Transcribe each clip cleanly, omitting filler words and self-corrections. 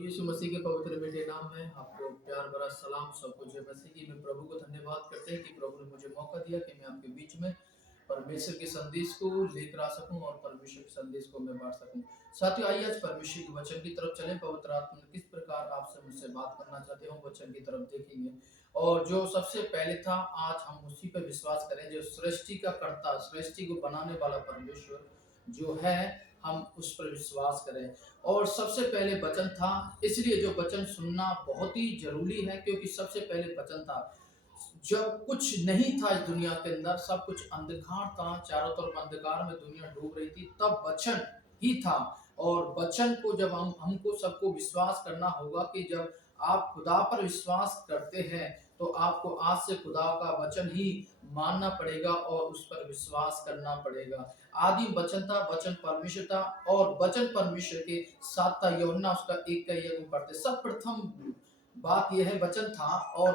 यीशु मसीह के पवित्र बेटे नाम में आपको प्यार भरा सलाम। सबको जय मसीह की। मैं प्रभु को धन्यवाद करते हैं कि प्रभु ने मुझे मौका दिया कि मैं आपके बीच में परमेश्वर के संदेश को लेकर आ सकूं और परमेश्वर के संदेश को मैं बांट सकूं। साथियों, आइए आज परमेश्वर के वचन की तरफ चलें। पवित्र आत्मा किस प्रकार आपसे मुझसे बात करना चाहते हो, वचन की तरफ देखेंगे। और जो सबसे पहले था, आज हम उसी पर विश्वास करें जो सृष्टि का कर्ता, सृष्टि को बनाने वाला परमेश्वर जो है, हम उस पर विश्वास करें। और सबसे पहले वचन था, इसलिए जो वचन सुनना बहुत ही जरूरी है, क्योंकि सबसे पहले वचन था। जब कुछ नहीं था इस दुनिया के अंदर, सब कुछ अंधकार था, चारों तरफ अंधकार में दुनिया डूब रही थी, तब वचन ही था। और वचन को जब हमको सबको विश्वास करना होगा कि जब आप खुदा पर विश्वास करते हैं तो आपको आज से खुदा का वचन ही मानना पड़ेगा और उस पर विश्वास करना पड़ेगा। आदि वचन था, वचन परमेश्वर था और वचन परमेश्वर के साथ था। यूहन्ना उसका 1 का 1 में पढ़ते। सब प्रथम बात यह है, वचन था और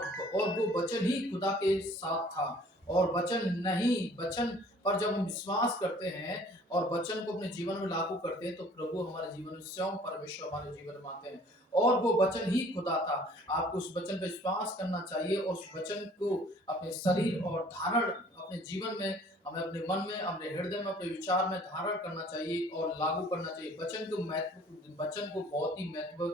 वो वचन ही खुदा के साथ था। और वचन नहीं, वचन पर जब हम विश्वास करते हैं और वचन को अपने जीवन में लागू करते हैं तो प्रभु हमारे जीवन में, स्वयं परमेश्वर हमारे जीवन में आते हैं और वो वचन ही खुदा था। आपको उस वचन पर विश्वास करना चाहिए और उस वचन को अपने शरीर और धारण अपने जीवन में, हमें अपने मन में, अपने हृदय में, अपने विचार में धारण करना चाहिए और लागू करना चाहिए। वचन को महत्व, वचन को बहुत ही महत्व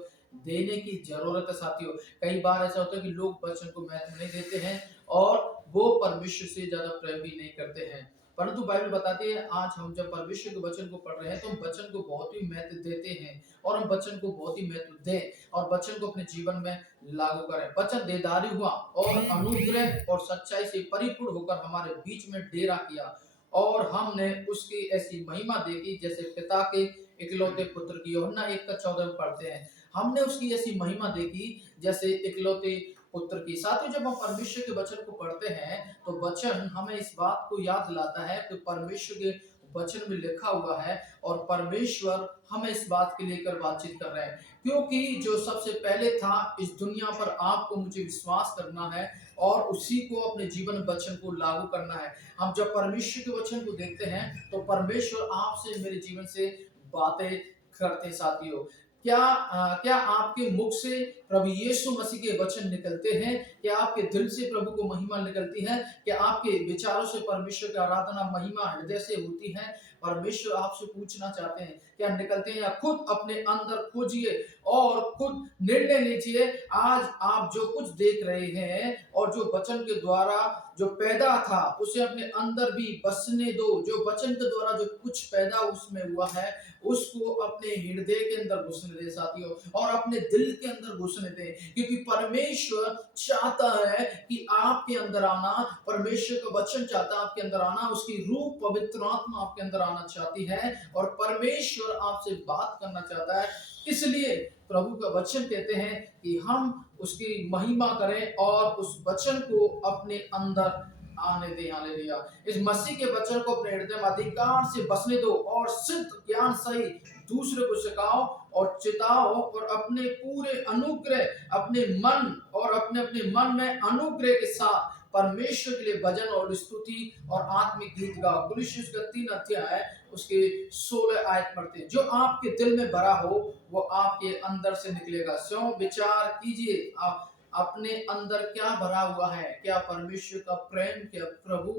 देने की जरूरत है साथियों। कई बार ऐसा होता है कि लोग वचन को महत्व नहीं देते हैं और वो परमेश्वर से ज्यादा प्रेम भी नहीं करते हैं। परंतु बाइबल बताती है, आज हम जब परमेश्वर के वचन को पढ़ रहे हैं तो हम वचन को बहुत ही महत्व देते हैं और हम वचन को बहुत ही महत्व दें और वचन को अपने जीवन में लागू करें। वचन देदारी हुआ और अनुग्रह और सच्चाई से परिपूर्ण होकर हमारे बीच में डेरा किया और हमने उसकी ऐसी महिमा देखी जैसे पिता के इकलौते पुत्र की। यूहन्ना 1 का 14 में पढ़ते हैं, हमने उसकी ऐसी महिमा देखी जैसे इकलौते पुत्र की। साथियों, जब हम परमेश्वर के वचन को पढ़ते हैं तो वचन हमें इस बात को याद दिलाता है कि परमेश्वर के वचन में लिखा हुआ है और परमेश्वर हमें इस बात के लेकर बातचीत कर रहे हैं। क्योंकि जो सबसे पहले था इस दुनिया पर, आपको मुझे विश्वास करना है और उसी को अपने जीवन वचन को लागू करना है। हम जब परमेश्वर के वचन को देखते हैं तो परमेश्वर आपसे, मेरे जीवन से बातें करते हैं। साथियों, क्या आपके मुख से प्रभु यीशु मसीह के वचन निकलते हैं? क्या आपके दिल से प्रभु को महिमा निकलती है? क्या आपके विचारों से परमेश्वर की आराधना, महिमा हृदय से होती है? परमेश्वर आपसे पूछना चाहते हैं, क्या निकलते हैं? या खुद अपने अंदर खोजिए और खुद निर्णय लीजिए। आज आप जो कुछ देख रहे हैं और जो वचन के द्वारा जो पैदा था उसे अपने अंदर भी बसने दो। जो वचन के द्वारा जो कुछ पैदा उसमें हुआ है उसको अपने हृदय के अंदर घुसने दे साथियों, और अपने दिल के अंदर घुसने दे। क्योंकि परमेश्वर चाहता है कि आपके अंदर आना, परमेश्वर का वचन चाहता है आपके अंदर आना, उसकी रूह पवित्र आत्मा आपके अंदर आना चाहती है और परमेश्वर आपसे बात करना चाहता है। इसलिए प्रभु का वचन कहते हैं कि हम उसकी महिमा करें और उस वचन को अपने अंदर आने दे। हालेलुया। इस मसीह के वचन को अपने हृदय में अधिकार से बसने दो और सिद्ध ज्ञान सही दूसरे को सिखाओ और चिताओ और अपने पूरे अनुग्रह, अपने मन और अपने अपने मन में अनुग्रह के साथ परमेश्वर के लिए भजन और स्तुति और आत्मिक गीत गाओ। कुलुस्सियों का 3 अध्याय उसके 16 आयत पढ़ते हैं। जो आपके दिल में भरा हो वो आपके अंदर से निकलेगा। स्वयं विचार कीजिए, आप अपने अंदर क्या भरा हुआ है? क्या परमेश्वर का प्रेम, क्या प्रभु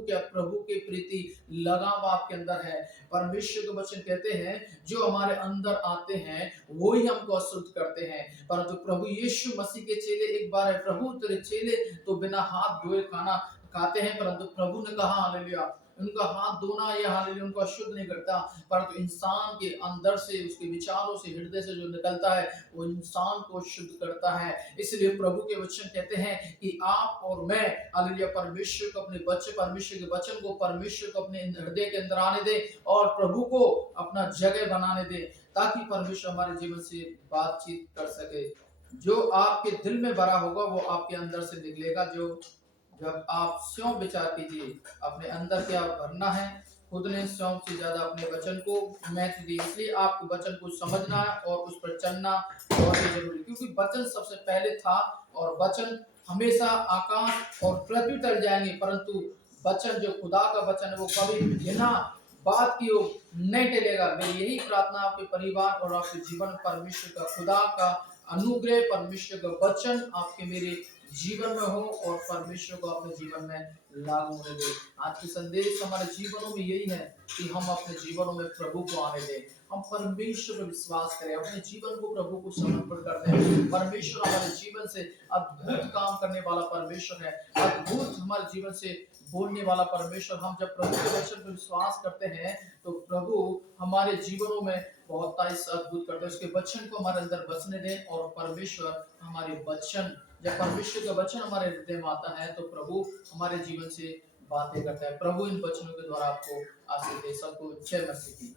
के प्रति लगाव आपके अंदर है? परमेश्वर के वचन कहते हैं जो हमारे अंदर आते हैं वो ही हमको अशुद्ध करते हैं। परंतु प्रभु यीशु मसीह के चेले एक बार है, प्रभु तेरे चेले तो बिना हाथ धोए खाना खाते हैं, परंतु प्रभु ने कहा हालेलुया, उनका हाथ धोना या हालेलुया उनको अशुद्ध नहीं करता, परंतु इंसान के अंदर से, उसके विचारों से, हृदय से जो निकलता है वो इंसान को शुद्ध करता है। इसलिए प्रभु के वचन कहते हैं कि आप और मैं हालेलुया परमेश्वर को अपने बच्चे, परमेश्वर के वचन को, परमेश्वर को अपने हृदय के अंदर आने दे और प्रभु को अपना जगह बनाने दे, ताकि परमेश्वर हमारे जीवन से बातचीत कर सके। जो आपके दिल में भरा होगा वो आपके अंदर से निकलेगा। जो जब आप स्वयं विचार कीजिए अपने अंदर क्या भरना है, खुद ने स्वयं से ज्यादा अपने वचन को महत्व दी। इसलिए आपको वचन को समझना और उस पर चलना बहुत ही जरूरी, क्योंकि वचन सबसे पहले था और वचन हमेशा आकाश और पृथ्वी तक जाएंगे, परंतु वचन जो खुदा का वचन है वो कभी बिना बात की नहीं टलेगा। मेरी यही प्रार्थना आपके परिवार और आपके जीवन परमेश्वर का, खुदा का अनुग्रह, परमेश्वर का वचन आपके मेरे जीवन में हो और परमेश्वर को अपने जीवन में लागू होने दे। आज की संदेश हमारे जीवनों में यही है कि हम अपने जीवनों में प्रभु को आने दें, हम परमेश्वर पर विश्वास करें, अपने जीवन को प्रभु को समर्पण कर दें। परमेश्वर हमारे जीवन से अद्भुत काम करने वाला परमेश्वर है, अद्भुत हमारे जीवन से बोलने वाला परमेश्वर। हम जब प्रभु के वचन पर विश्वास करते हैं तो प्रभु हमारे जीवनों में बहुत अद्भुत करते हैं। उसके वचन को हमारे अंदर बसने दें और परमेश्वर हमारे वचन, जब परमेश्वर का वचन हमारे हृदय में आता है तो प्रभु हमारे जीवन से बातें करता है। प्रभु इन वचनों के द्वारा आपको आशीष दे। सबको जय मसीह की।